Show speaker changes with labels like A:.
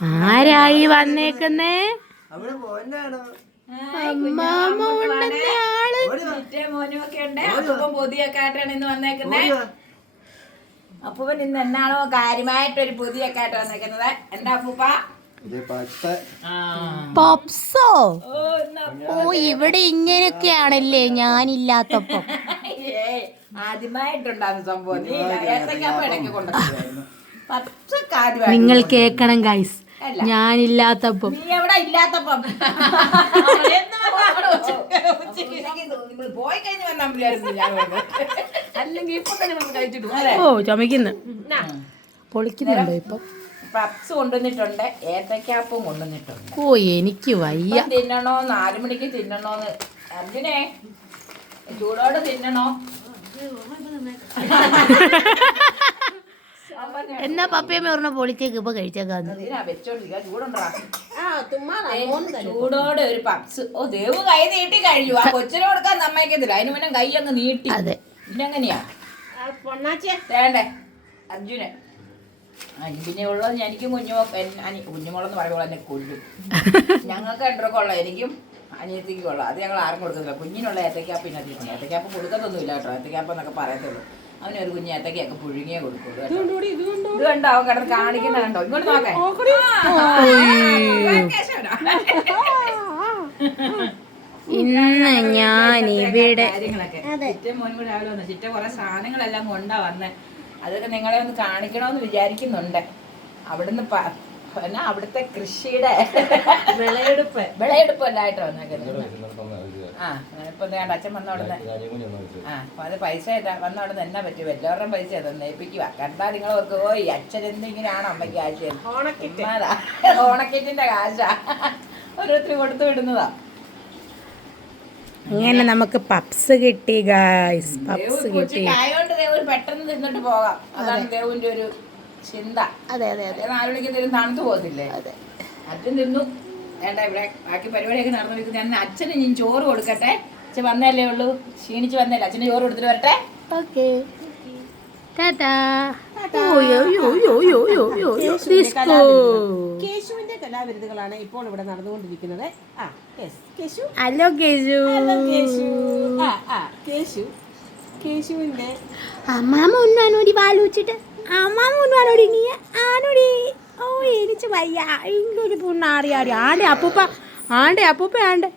A: ആരായി വന്നേക്കുന്നേ? അമ്മാമ്മ ഉണ്ടെന്നേ
B: ആൾ. മോനും ഒക്കെ ഉണ്ട്. അപ്പം ഇന്ന് അപ്പൂപ്പൻ ഇന്ന് എന്നാണോ കാര്യമായിട്ടൊരു പൊതിയൊക്കെ ആയിട്ട് വന്നേക്കുന്നത്? എന്താ അപ്പൂപ്പ?
A: പപ്സോ
B: ഓ
A: ഇവിടെ ഇങ്ങനെയൊക്കെയാണല്ലേ ഞാനില്ലാത്തപ്പം.
B: ആദ്യമായിട്ടുണ്ടാകുന്ന സംഭവം.
A: നിങ്ങൾ കേക്കണം ഗൈസ്. ഞാനില്ലാത്തപ്പം. ഓ ചുമക്കുന്നു പൊളിക്കുന്നുണ്ടോ ഇപ്പം?
B: പപ്സ് കൊണ്ടുവന്നിട്ടുണ്ട് ഏത്തക്കാപ്പും കൊണ്ടുവന്നിട്ടുണ്ട്.
A: ഓ എനിക്ക് വയ്യ.
B: തിന്നണോ? നാലു മണിക്ക് തിന്നണോന്ന്. അർജുനെ ചൂടോടെ തിന്നണോ?
A: എന്നാ പപ്പയമ്മ പറഞ്ഞ പൊളിച്ചേക്ക് ഇപ്പൊ കഴിച്ചേക്കാന്ന്.
B: ചൂടോടെ ഒരു പപ്സ്. ഓ ദേവ് കൈ നീട്ടി കഴിഞ്ഞു. ആ കൊച്ചിനെ കൊടുക്കാൻ സമ്മതിക്കത്തില്ല. അതിന് മുന്നേ കൈ അങ്ങ് നീട്ടി.
A: അതെ.
B: പിന്നെങ്ങനെയാ? വേണ്ടേ? അർജുനെ. പിന്നെ ഉള്ളത് എനിക്കും കുഞ്ഞുമോ എൻ- അനി കുഞ്ഞുമോളെന്ന് പറയുമ്പോൾ എന്നെ കൊല്ലും. ഞങ്ങൾക്ക് രണ്ടരൊക്കെ ഉള്ള എനിക്കും അനിയത്തിക്കും ഉള്ള അത് ഞങ്ങൾ ആർക്കും കൊടുക്കത്തില്ല. കുഞ്ഞിനുള്ള ഏത്തക്കാപ്പ് പിന്നെ ഏത്തക്കാപ്പ് കൊടുക്കത്തൊന്നുമില്ല കേട്ടോ. ഏത്തക്കാപ്പ് എന്നൊക്കെ പറയത്തുള്ളൂ. അവന് ഒരു കുഞ്ഞ് ഏത്തക്കയൊക്കെ പുഴുങ്ങിയേ കൊടുക്കുള്ളൂ. ഇത് കണ്ടോ? അവൻ കിടന്ന് കാണിക്കുന്ന കണ്ടോ? ഇങ്ങോട്ട് നോക്കേ.
A: ഇന്ന് ഞാൻ ഇവിടെ
B: കാര്യങ്ങളൊക്കെ. ചിറ്റ കൊറേ കൂടെ രാവിലെ വന്നു. ചിറ്റ കുറെ സാധനങ്ങളെല്ലാം കൊണ്ടാ വന്നേ. അതൊക്കെ നിങ്ങളെ ഒന്ന് കാണിക്കണമെന്ന് വിചാരിക്കുന്നുണ്ട്. അവിടുന്ന് പ- എന്നാ അവിടുത്തെ കൃഷിയുടെ വിളയെടുപ്പ്. വിളയെടുപ്പല്ലായിട്ട് വന്നേക്കുന്നത് ആ ഇപ്പൊ ദേ അച്ഛൻ വന്ന ഉടനെ. ആ അപ്പൊ അത് പൈസ ഇതാ വന്ന ഉടനെ എന്നാ പറ്റും? എല്ലാവരുടെയും പൈസ തന്നേപ്പിക്കുക കണ്ടാ നിങ്ങൾ ഓർക്ക് ഓ ഈ അച്ഛൻ എന്തെങ്കിലാണോ അമ്മയ്ക്ക് കാശ്? ഓണക്കിറ്റിന്റെ കാശാ. ഓരോരുത്തർ കൊടുത്തു വിടുന്നതാ.
A: ഇങ്ങനെ നമുക്ക് പപ്സ് കിട്ടി ഗായ്സ് പപ്സ് കിട്ടി.
B: ആയതുകൊണ്ട് ആയോണ്ട് ദേവ് പെട്ടെന്ന് തിന്നിട്ട് പോകാം. അതാണ് ദേവിന്റെ ഒരു ചിന്ത.
A: അതെ അതെ അതെ.
B: നാല് മണിക്ക് എന്തെങ്കിലും തണുത്ത് പോകത്തില്ലേ? അച്ഛൻ തിന്നു. വേണ്ട ഇവിടെ ബാക്കി പരിപാടിയൊക്കെ നടന്നിരിക്കുന്നു ഞാൻ അച്ഛന് ഞാൻ ചോറ് കൊടുക്കട്ടെ. അച്ഛൻ വന്നല്ലേ ഉള്ളൂ. ക്ഷീണിച്ച് വന്നല്ലേ. അച്ഛന് ചോറ് കൊടുത്തിട്ട് വരട്ടെ.
A: ഓക്കെ. ടാറ്റാ. ഓയോ യോ യോ യോ യോ യോ യോ ഡിസ്കോ
C: കേശുവിന്റെ കലാവിരുദ്ധകളാണ് ഇപ്പോൾ ഇവിടെ നടന്നുകൊണ്ടിരിക്കുന്നത്. ആ കേശു?
A: ഹലോ കേജു
C: കേശു. ആ ആ കേശു. കേശുവിന്റെ
A: അമ്മാമ ഒന്നാനോടി പാലുവച്ചിട്ട് അമ്മാമ ഒന്നാനോടി നീ ആനോടി? ഓ എനിക്ക് വയ്യ. ഇങ്ങൊരു പുണ്ണാറി ആടി. ആണ്ടെ അപ്പൂപ്പ ആണ്ടെ അപ്പൂപ്പ ആണ്ടെ.